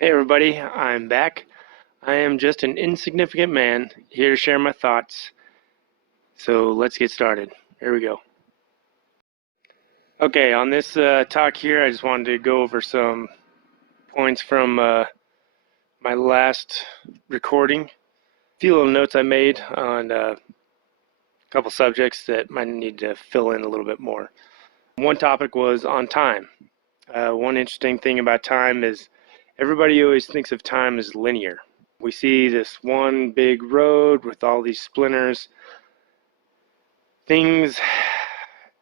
Hey everybody, I'm back. I am just an insignificant man here to share my thoughts. So let's get started. Here we go. Okay, on this talk here, I just wanted to go over some points from my last recording. A few little notes I made on a couple subjects that might need to fill in a little bit more. One topic was on time. One interesting thing about time is everybody always thinks of time as linear. We see this one big road with all these splinters. Things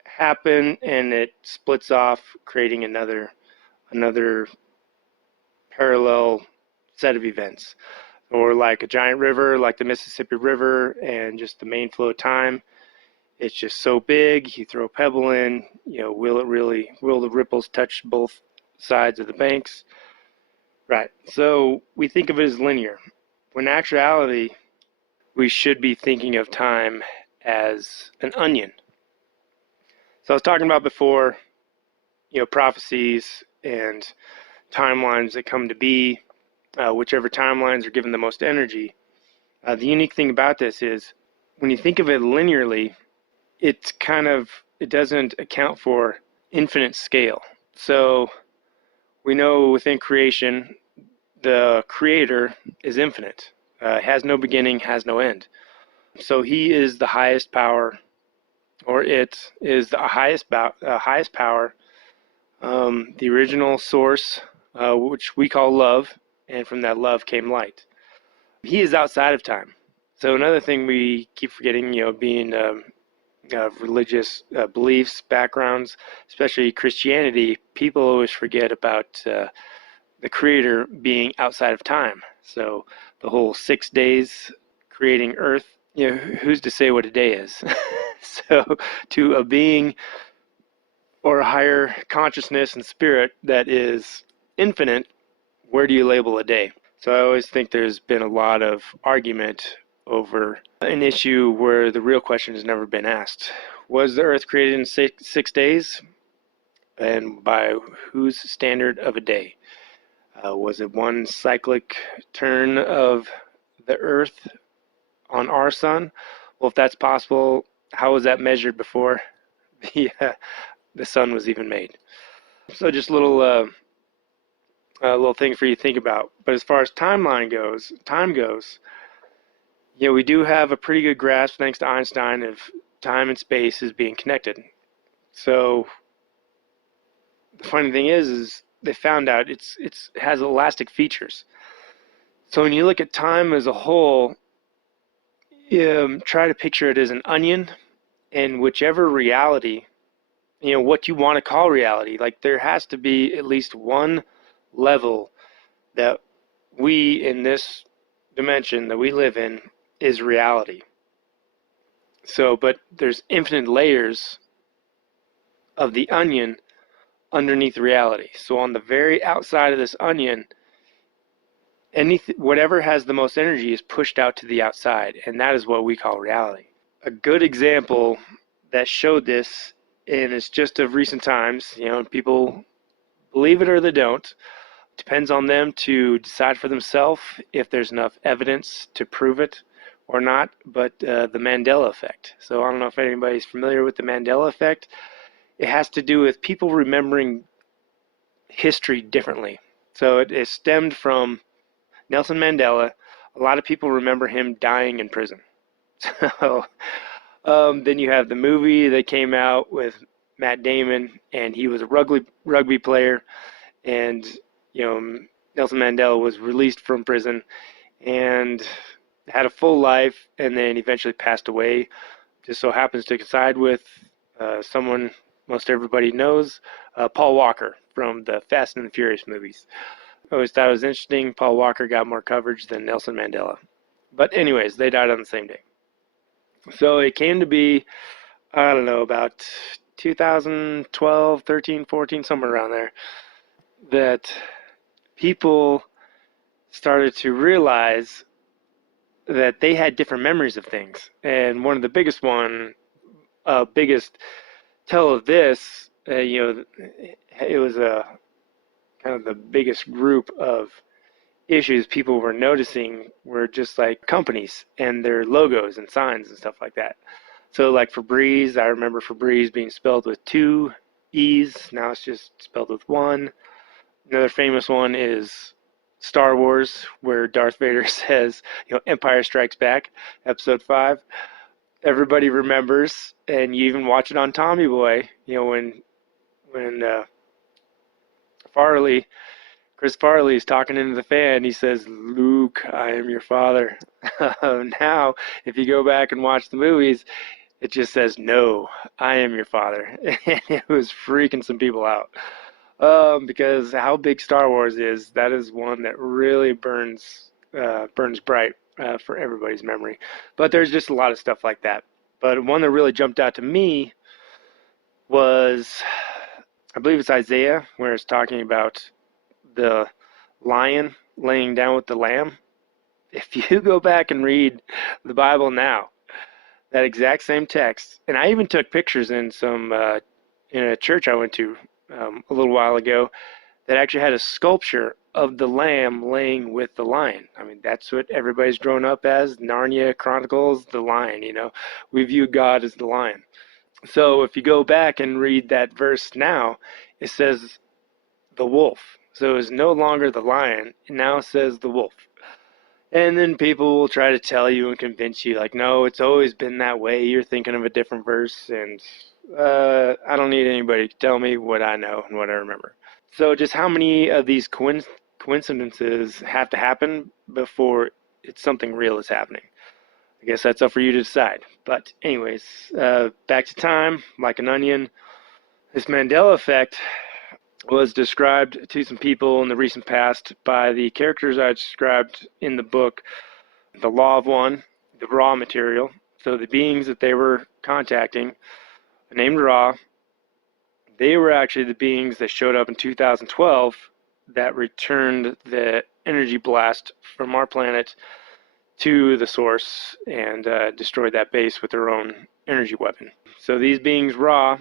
happen and it splits off, creating another parallel set of events. Or like a giant river like the Mississippi River, and just the main flow of time, it's just so big, you throw a pebble in, will the ripples touch both sides of the banks? Right. So we think of it as linear, when in actuality we should be thinking of time as an onion. So I was talking about before, prophecies and timelines that come to be, whichever timelines are given the most energy. The unique thing about this is when you think of it linearly, it doesn't account for infinite scale. So we know within creation, the creator is infinite, has no beginning, has no end. So he is the highest power, or it is the highest power, the original source, which we call love, and from that love came light. He is outside of time. So another thing we keep forgetting, being religious beliefs, backgrounds, especially Christianity, people always forget about the Creator being outside of time. So the whole 6 days creating Earth, who's to say what a day is? So to a being or a higher consciousness and spirit that is infinite, where do you label a day? So I always think there's been a lot of argument over an issue where the real question has never been asked. Was the Earth created in six days? And by whose standard of a day? Was it one cyclic turn of the Earth on our sun? Well, if that's possible, how was that measured before the sun was even made? So just a little thing for you to think about. But as far as time goes, we do have a pretty good grasp, thanks to Einstein, of time and space as being connected. So the funny thing is they found out it has elastic features. So when you look at time as a whole, try to picture it as an onion, and whichever reality, what you want to call reality, like there has to be at least one level that we in this dimension that we live in is reality. So, but there's infinite layers of the onion underneath reality. So on the very outside of this onion, whatever has the most energy is pushed out to the outside, and that is what we call reality. A good example that showed this, and it's just of recent times, people believe it or they don't, depends on them to decide for themselves if there's enough evidence to prove it or not, but the Mandela Effect. So I don't know if anybody's familiar with the Mandela Effect. It has to do with people remembering history differently. So it stemmed from Nelson Mandela. A lot of people remember him dying in prison. So then you have the movie that came out with Matt Damon, and he was a rugby player, and Nelson Mandela was released from prison and had a full life, and then eventually passed away. Just so happens to coincide with someone most everybody knows, Paul Walker from the Fast and the Furious movies. I always thought it was interesting. Paul Walker got more coverage than Nelson Mandela. But anyways, they died on the same day. So it came to be, I don't know, about 2012, 13, 14, somewhere around there, that people started to realize that they had different memories of things. And one of the biggest tell of this, it was a kind of the biggest group of issues people were noticing were just like companies and their logos and signs and stuff like that. So like Febreze, I remember Febreze being spelled with two E's. Now it's just spelled with one. Another famous one is Star Wars, where Darth Vader says, Empire Strikes Back, Episode 5. Everybody remembers, and you even watch it on Tommy Boy, when Farley, Chris Farley is talking into the fan, he says, Luke, I am your father. Now, if you go back and watch the movies, it just says, no, I am your father. And it was freaking some people out. Because how big Star Wars is, that is one that really burns bright for everybody's memory. But there's just a lot of stuff like that. But one that really jumped out to me was, I believe it's Isaiah, where it's talking about the lion laying down with the lamb. If you go back and read the Bible now, that exact same text, and I even took pictures in in a church I went to a little while ago that actually had a sculpture of the lamb laying with the lion. I mean, that's what everybody's grown up as. Narnia Chronicles, the lion, We view God as the lion. So if you go back and read that verse now, it says the wolf. So it's no longer the lion. It now says the wolf. And then people will try to tell you and convince you, like, no, it's always been that way. You're thinking of a different verse. And I don't need anybody to tell me what I know and what I remember. So just how many of these coincidences have to happen before it's something real is happening? I guess that's up for you to decide. But anyways, back to time, like an onion. This Mandela effect was described to some people in the recent past by the characters I described in the book, The Law of One, the Raw material. So the beings that they were contacting, named Ra, they were actually the beings that showed up in 2012 that returned the energy blast from our planet to the source and destroyed that base with their own energy weapon. So these beings, Ra,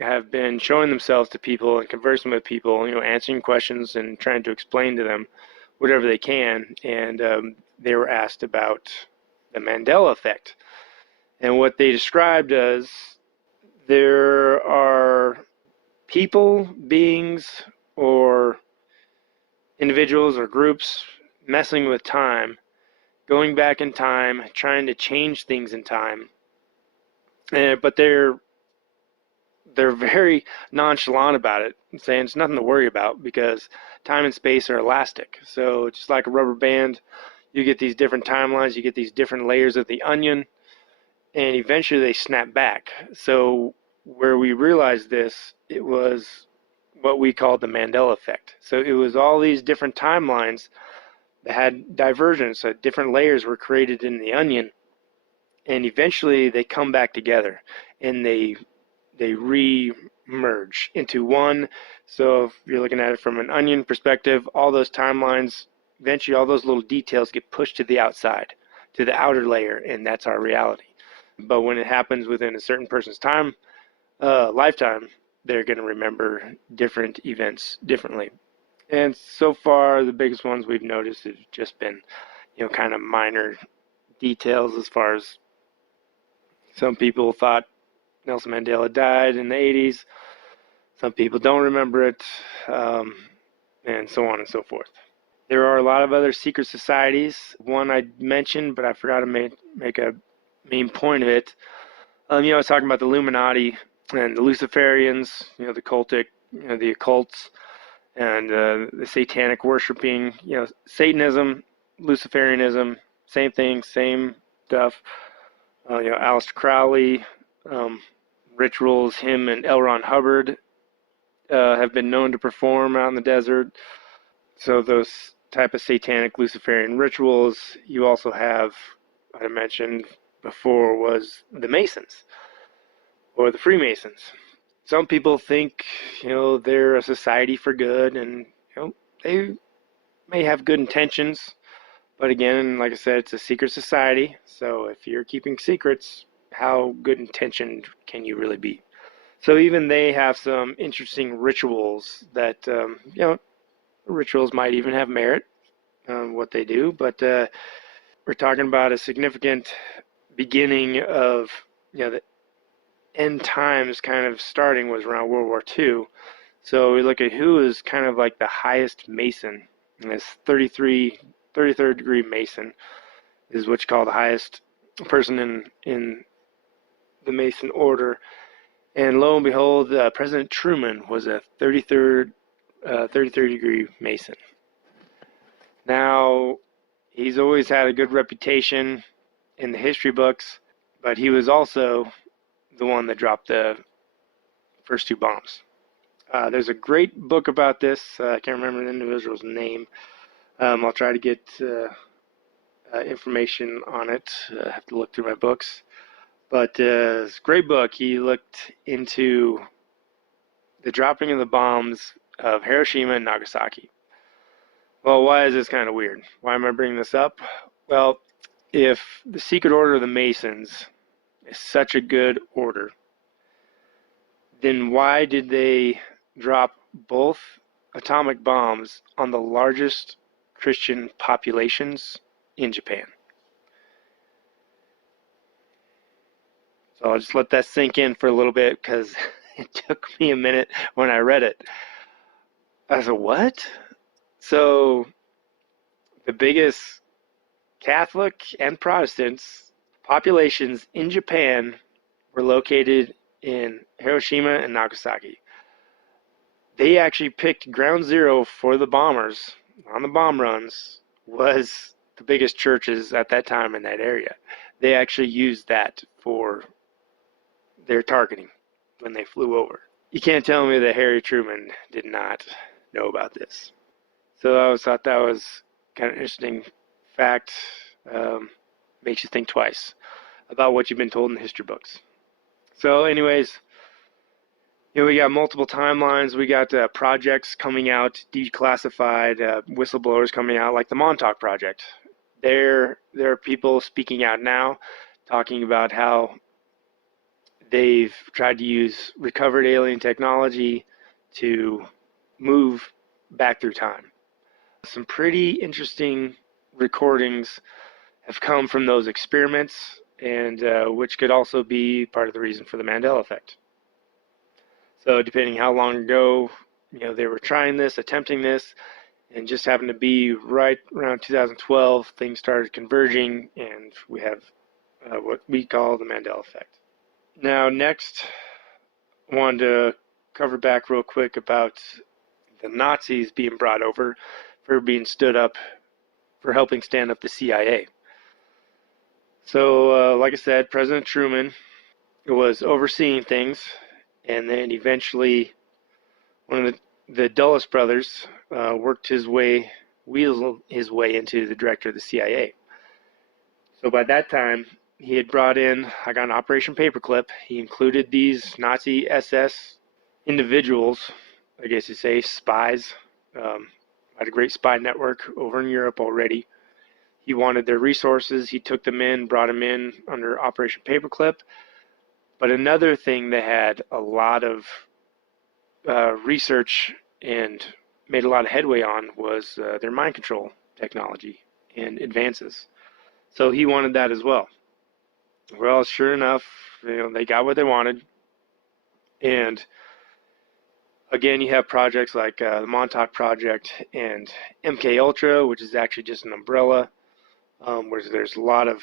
have been showing themselves to people and conversing with people, answering questions and trying to explain to them whatever they can. And they were asked about the Mandela effect. And what they described as, there are people, beings, or individuals or groups messing with time, going back in time, trying to change things in time. But they're very nonchalant about it, saying it's nothing to worry about because time and space are elastic. So just like a rubber band, you get these different timelines, you get these different layers of the onion, and eventually they snap back. So where we realized this, it was what we called the Mandela effect. So it was all these different timelines that had divergence, so different layers were created in the onion, and eventually they come back together and they re-merge into one. So if you're looking at it from an onion perspective, all those timelines, eventually all those little details get pushed to the outside, to the outer layer, and that's our reality. But when it happens within a certain person's lifetime, they're going to remember different events differently. And so far, the biggest ones we've noticed have just been, kind of minor details as far as some people thought Nelson Mandela died in the 80s. Some people don't remember it, and so on and so forth. There are a lot of other secret societies. One I mentioned, but I forgot to make a main point of it. I was talking about the Illuminati and the Luciferians, the cultic, the occults, and the satanic worshiping, Satanism, Luciferianism, same thing, same stuff. Aleister Crowley, rituals him and L. Ron Hubbard have been known to perform out in the desert. So those type of satanic Luciferian rituals. You also have, what I mentioned before, was the Masons or the Freemasons. Some people think, they're a society for good, and they may have good intentions, but again, like I said, it's a secret society. So if you're keeping secrets, how good intentioned can you really be? So even they have some interesting rituals that, rituals might even have merit. what they do, but we're talking about a significant beginning of, the end times kind of starting was around World War II. So we look at who is kind of like the highest Mason, and this 33rd degree Mason is what you call the highest person in the Mason order. And lo and behold, President Truman was a 33rd degree Mason. Now, he's always had a good reputation in the history books, but he was also the one that dropped the first two bombs. There's a great book about this. I can't remember the individual's name. I'll try to get information on it. I have to look through my books. But it's a great book. He looked into the dropping of the bombs of Hiroshima and Nagasaki. Well, why is this kind of weird? Why am I bringing this up? Well, if the Secret Order of the Masons is such a good order, then why did they drop both atomic bombs on the largest Christian populations in Japan? So I'll just let that sink in for a little bit, because it took me a minute when I read it. I said, what? So the biggest Catholic and Protestants populations in Japan were located in Hiroshima and Nagasaki. They actually picked ground zero for the bombers on the bomb runs was the biggest churches at that time in that area. They actually used that for their targeting when they flew over. You can't tell me that Harry Truman did not know about this. So I always thought that was kind of interesting fact. Makes you think twice about what you've been told in history books. So anyways, we got multiple timelines. We got projects coming out, declassified, whistleblowers coming out, like the Montauk Project. There are people speaking out now, talking about how they've tried to use recovered alien technology to move back through time. Some pretty interesting recordings have come from those experiments, and which could also be part of the reason for the Mandela Effect. So depending how long ago they were trying this, attempting this, and just happened to be right around 2012, things started converging, and we have what we call the Mandela Effect. Now next, I wanted to cover back real quick about the Nazis being brought over for being stood up, for helping stand up the CIA. So like I said, President Truman was overseeing things, and then eventually one of the Dulles brothers weaseled his way into the director of the CIA. So by that time, he had brought in, I got an Operation Paperclip. He included these Nazi SS individuals, I guess you say, spies. Had a great spy network over in Europe already. He wanted their resources. He took them in, brought them in under Operation Paperclip. But another thing they had a lot of research and made a lot of headway on was their mind control technology and advances. So he wanted that as well. Well, sure enough, they got what they wanted. And again, you have projects like the Montauk Project and MK Ultra, which is actually just an umbrella, where there's a lot of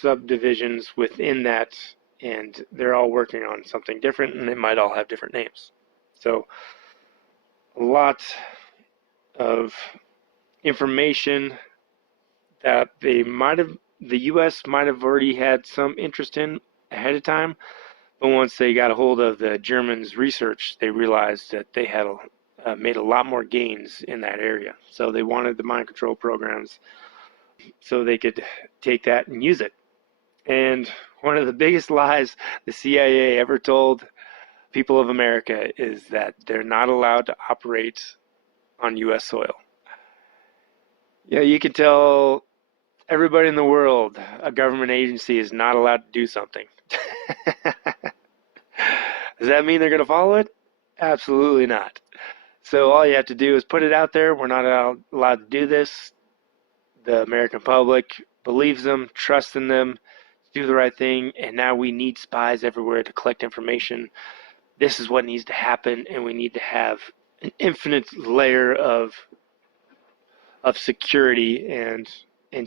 subdivisions within that, and they're all working on something different, and they might all have different names. So a lot of information that the U.S. might have already had some interest in ahead of time, but once they got a hold of the Germans' research, they realized that they had made a lot more gains in that area. So they wanted the mind control programs so they could take that and use it. And one of the biggest lies the CIA ever told people of America is that they're not allowed to operate on U.S. soil. You can tell everybody in the world a government agency is not allowed to do something. Does that mean they're going to follow it? Absolutely not. So all you have to do is put it out there. We're not allowed to do this. The American public believes them, trusts in them, do the right thing, and now we need spies everywhere to collect information. This is what needs to happen, and we need to have an infinite layer of security and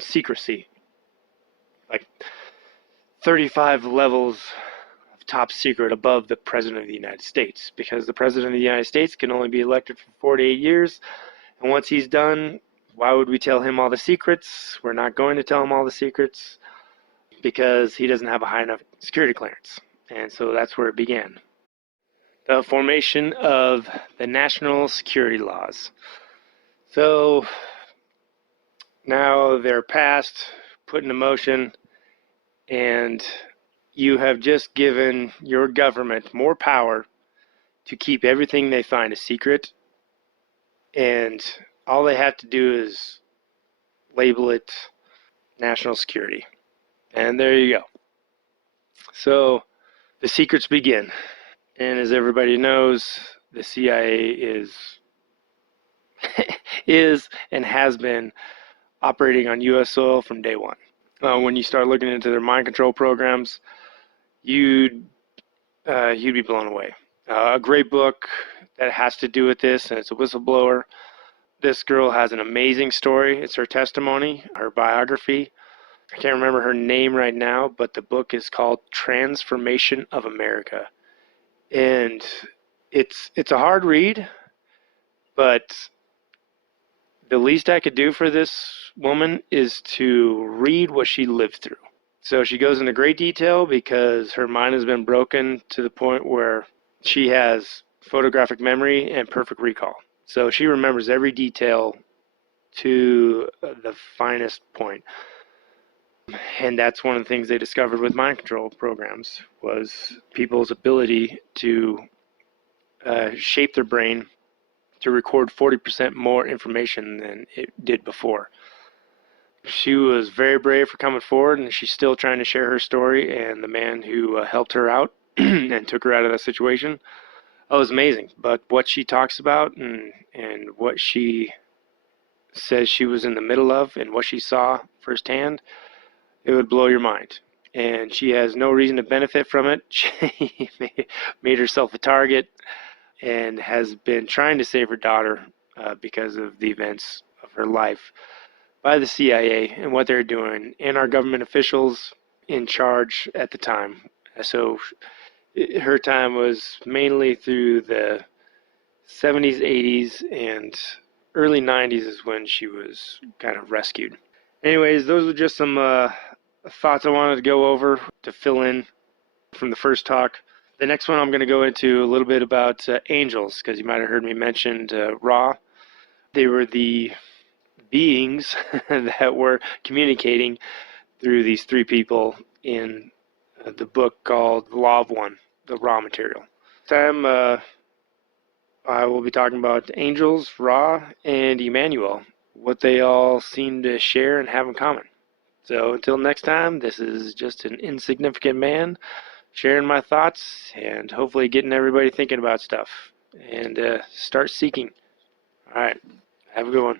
secrecy, like 35 levels of top secret above the President of the United States, because the President of the United States can only be elected for 48 years, and once he's done, why would we tell him all the secrets? We're not going to tell him all the secrets because he doesn't have a high enough security clearance. And so that's where it began. The formation of the national security laws. So now they're passed, put into motion, and you have just given your government more power to keep everything they find a secret, and all they have to do is label it national security. And there you go. So the secrets begin. And as everybody knows, the CIA is and has been operating on U.S. soil from day one. When you start looking into their mind control programs, you'd be blown away. A great book that has to do with this, and it's a whistleblower. This girl has an amazing story. It's her testimony, her biography. I can't remember her name right now, but the book is called Transformation of America. And it's a hard read, but the least I could do for this woman is to read what she lived through. So she goes into great detail because her mind has been broken to the point where she has photographic memory and perfect recall. So she remembers every detail to the finest point. And that's one of the things they discovered with mind control programs, was people's ability to shape their brain to record 40% more information than it did before. She was very brave for coming forward, and she's still trying to share her story. And the man who helped her out and took her out of that situation, oh, it was amazing. But what she talks about and what she says she was in the middle of and what she saw firsthand, it would blow your mind. And she has no reason to benefit from it. She made herself a target and has been trying to save her daughter because of the events of her life by the CIA and what they're doing, and our government officials in charge at the time. So her time was mainly through the 70s, 80s, and early 90s is when she was kind of rescued. Anyways, those were just some thoughts I wanted to go over to fill in from the first talk. The next one I'm going to go into a little bit about angels, because you might have heard me mention Ra. They were the beings that were communicating through these three people in the book called The Law of One, the Ra material. Time I will be talking about angels, Ra, and Emmanuel, what they all seem to share and have in common. So until next time, this is just an insignificant man sharing my thoughts and hopefully getting everybody thinking about stuff and start seeking. All right, have a good one.